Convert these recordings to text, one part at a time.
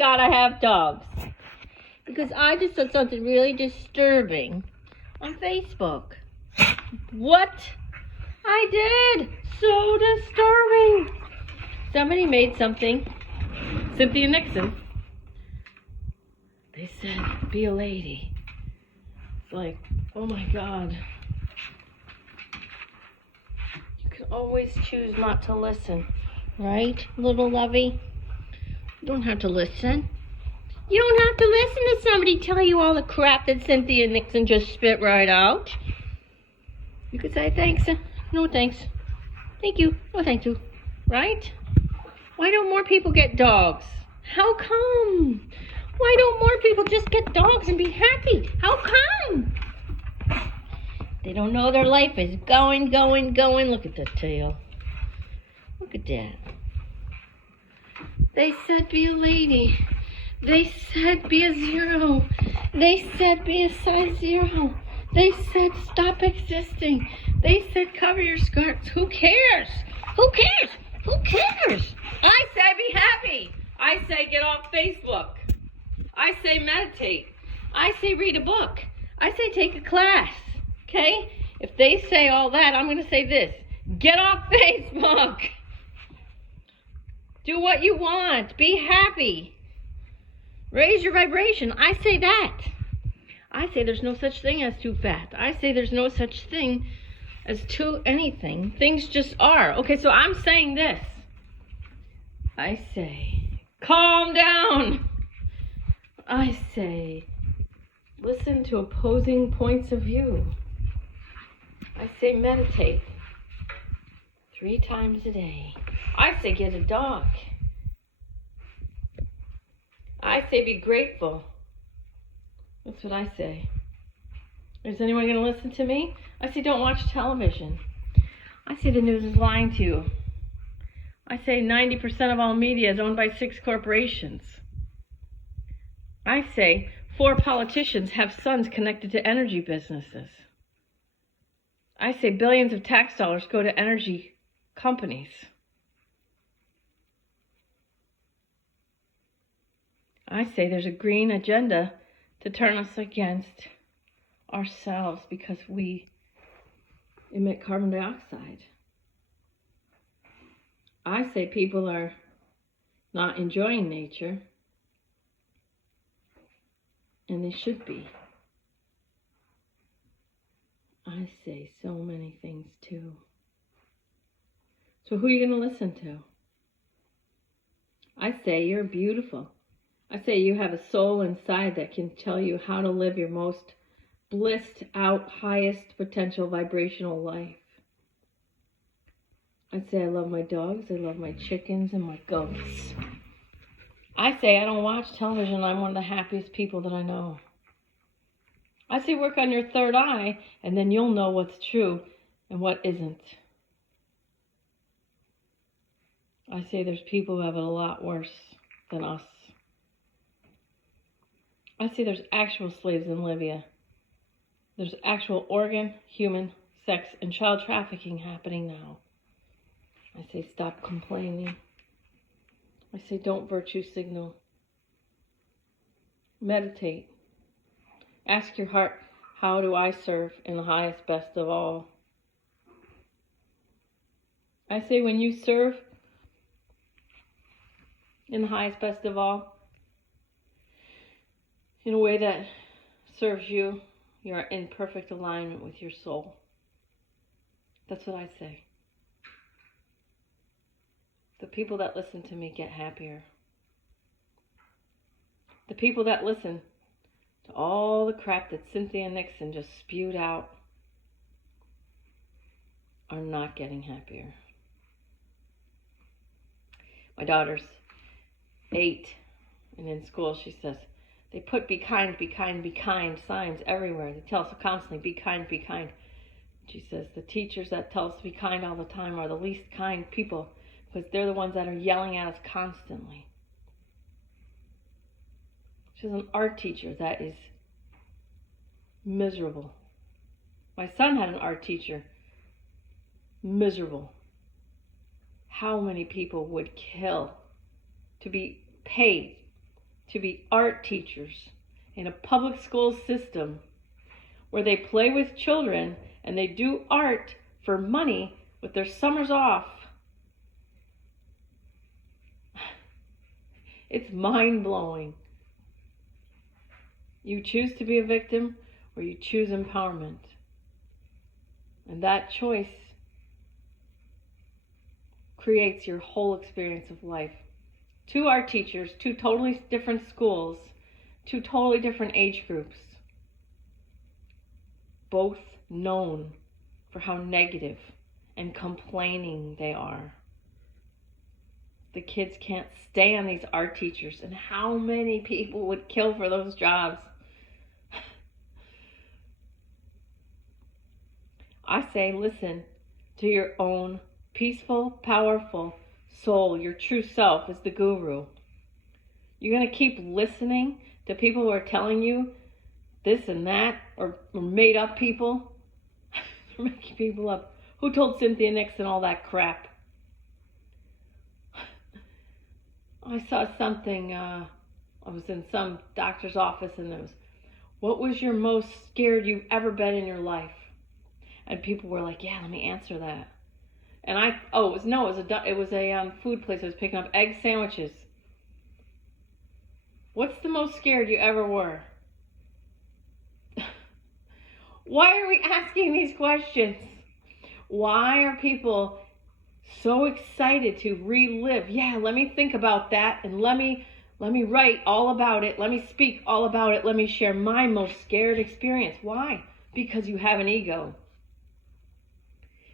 gotta have dogs. Because I just saw something really disturbing on Facebook. What? I did. So disturbing. Somebody made something. Cynthia Nixon. They said, be a lady. It's like, oh my God. You can always choose not to listen. Right, little lovey? You don't have to listen. You don't have to listen to somebody tell you all the crap that Cynthia Nixon just spit right out. You could say, thanks. No thanks. Thank you. No thank you. Right? Why don't more people get dogs? How come? Why don't more people just get dogs and be happy? How come? They don't know their life is going. Look at the tail. Look at that. They said be a lady. They said be a zero. They said be a size 0. They said stop existing. They said cover your skirts. Who cares? Who cares? Who cares? I say be happy. I say get off Facebook. I say meditate. I say read a book. I say take a class. Okay? If they say all that, I'm going to say this. Get off Facebook. Do what you want. Be happy. Raise your vibration. I say that. I say there's no such thing as too fat. I say there's no such thing as too anything. Things just are. Okay, so I'm saying this. I say, calm down. I say, listen to opposing points of view. I say, meditate 3 times a day. I say, get a dog. I say, be grateful. That's what I say. Is anyone going to listen to me? I say, don't watch television. I say, the news is lying to you. I say, 90% of all media is owned by 6 corporations. I say, 4 politicians have sons connected to energy businesses. I say, billions of tax dollars go to energy companies. I say there's a green agenda to turn us against ourselves because we emit carbon dioxide. I say people are not enjoying nature, and they should be. I say so many things too. So who are you going to listen to? I say you're beautiful. I say you have a soul inside that can tell you how to live your most blissed out, highest potential vibrational life. I say I love my dogs, I love my chickens and my goats. I say I don't watch television, I'm one of the happiest people that I know. I say work on your third eye, and then you'll know what's true and what isn't. I say there's people who have it a lot worse than us. I say there's actual slaves in Libya. There's actual organ, human, sex, and child trafficking happening now. I say stop complaining. I say don't virtue signal. Meditate. Ask your heart, how do I serve in the highest best of all? I say when you serve in the highest best of all, in a way that serves you, you are in perfect alignment with your soul. That's what I say. The people that listen to me get happier. The people that listen to all the crap that Cynthia Nixon just spewed out are not getting happier. My daughter's 8, and in school she says, they put be kind signs everywhere. They tell us constantly, be kind. She says, the teachers that tell us to be kind all the time are the least kind people because they're the ones that are yelling at us constantly. She's an art teacher that is miserable. My son had an art teacher, miserable. How many people would kill to be paid to be art teachers in a public school system where they play with children and they do art for money with their summers off. It's mind-blowing. You choose to be a victim or you choose empowerment. And that choice creates your whole experience of life. 2 art teachers, 2 totally different schools, 2 totally different age groups, both known for how negative and complaining they are. The kids can't stand these art teachers, and how many people would kill for those jobs? I say listen to your own peaceful, powerful soul. Your true self is the guru. You're going to keep listening to people who are telling you this and that, or made up people. They're making people up. Who told Cynthia Nixon all that crap? I saw something, I was in some doctor's office, and it was, what was your most scared you've ever been in your life? And people were like, yeah, let me answer that. And it was a food place. I was picking up egg sandwiches. What's the most scared you ever were? Why are we asking these questions? Why are people so excited to relive? Yeah, let me think about that, and let me write all about it. Let me speak all about it. Let me share my most scared experience. Why? Because you have an ego.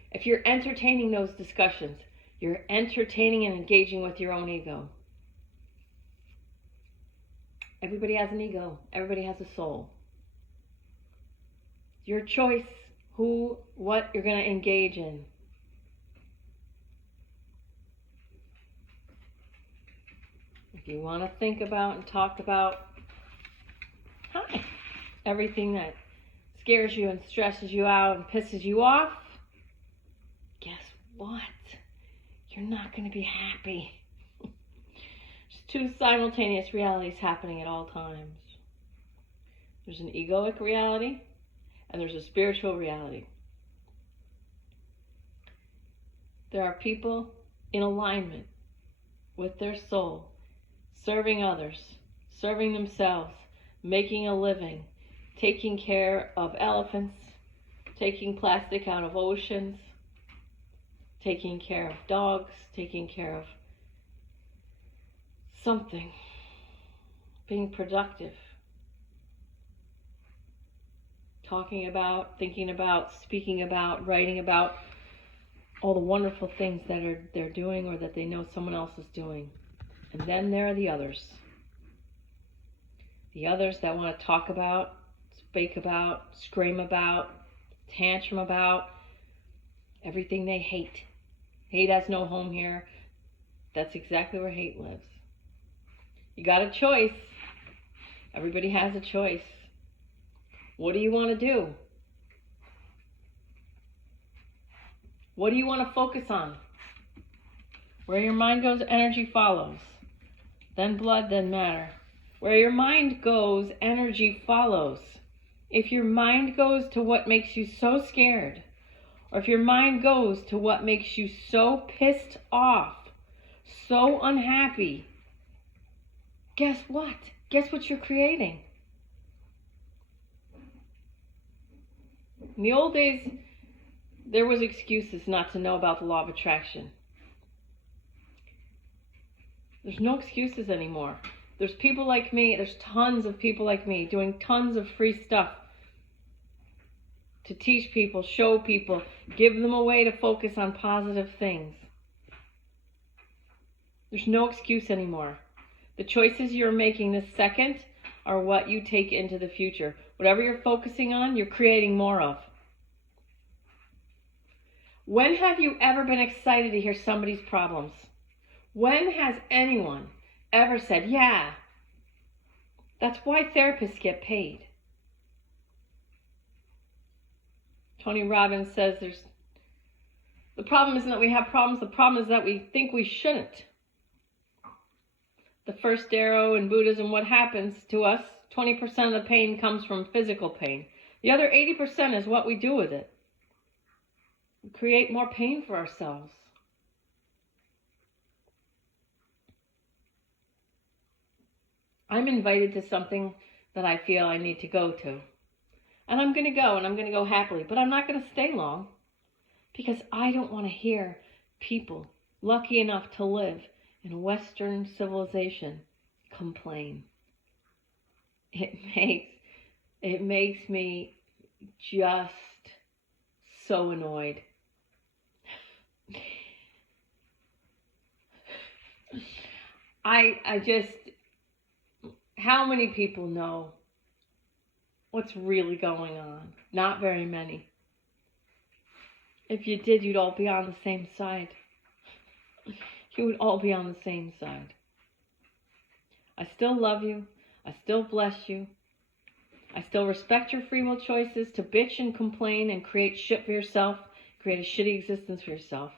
If you're entertaining those discussions, you're entertaining and engaging with your own ego. Everybody has an ego. Everybody has a soul. Your choice, what you're going to engage in. If you want to think about and talk about everything that scares you and stresses you out and pisses you off, guess what? You're not going to be happy. There's 2 simultaneous realities happening at all times. There's an egoic reality and there's a spiritual reality. There are people in alignment with their soul, serving others, serving themselves, making a living, taking care of elephants, taking plastic out of oceans, taking care of dogs, taking care of something, being productive, talking about, thinking about, speaking about, writing about all the wonderful things that they're doing or that they know someone else is doing. And then there are the others. The others that want to talk about, speak about, scream about, tantrum about everything they hate. Hate has no home here. That's exactly where hate lives. You got a choice. Everybody has a choice. What do you want to do? What do you want to focus on? Where your mind goes, energy follows. Then blood, then matter. Where your mind goes, energy follows. If your mind goes to what makes you so scared, or if your mind goes to what makes you so pissed off, so unhappy, guess what? Guess what you're creating? In the old days, there was excuses not to know about the law of attraction. There's no excuses anymore. There's people like me, there's tons of people like me doing tons of free stuff to teach people, show people, give them a way to focus on positive things. There's no excuse anymore. The choices you're making this second are what you take into the future. Whatever you're focusing on, you're creating more of. When have you ever been excited to hear somebody's problems? When has anyone ever said, yeah, that's why therapists get paid? Tony Robbins says the problem isn't that we have problems, the problem is that we think we shouldn't. the first arrow in Buddhism, what happens to us, 20% of the pain comes from physical pain. The other 80% is what we do with it. We create more pain for ourselves. I'm invited to something that I feel I need to go to. And I'm going to go, and I'm going to go happily. But I'm not going to stay long, because I don't want to hear people lucky enough to live in Western civilization complain. It makes me just so annoyed. I just, how many people know what's really going on? Not very many. If you did, you'd all be on the same side. You would all be on the same side. I still love you. I still bless you. I still respect your free will choices to bitch and complain and create shit for yourself, create a shitty existence for yourself.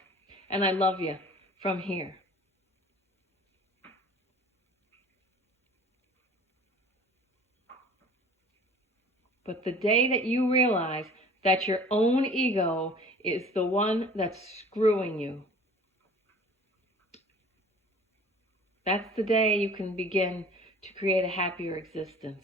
And I love you from here. But the day that you realize that your own ego is the one that's screwing you, that's the day you can begin to create a happier existence.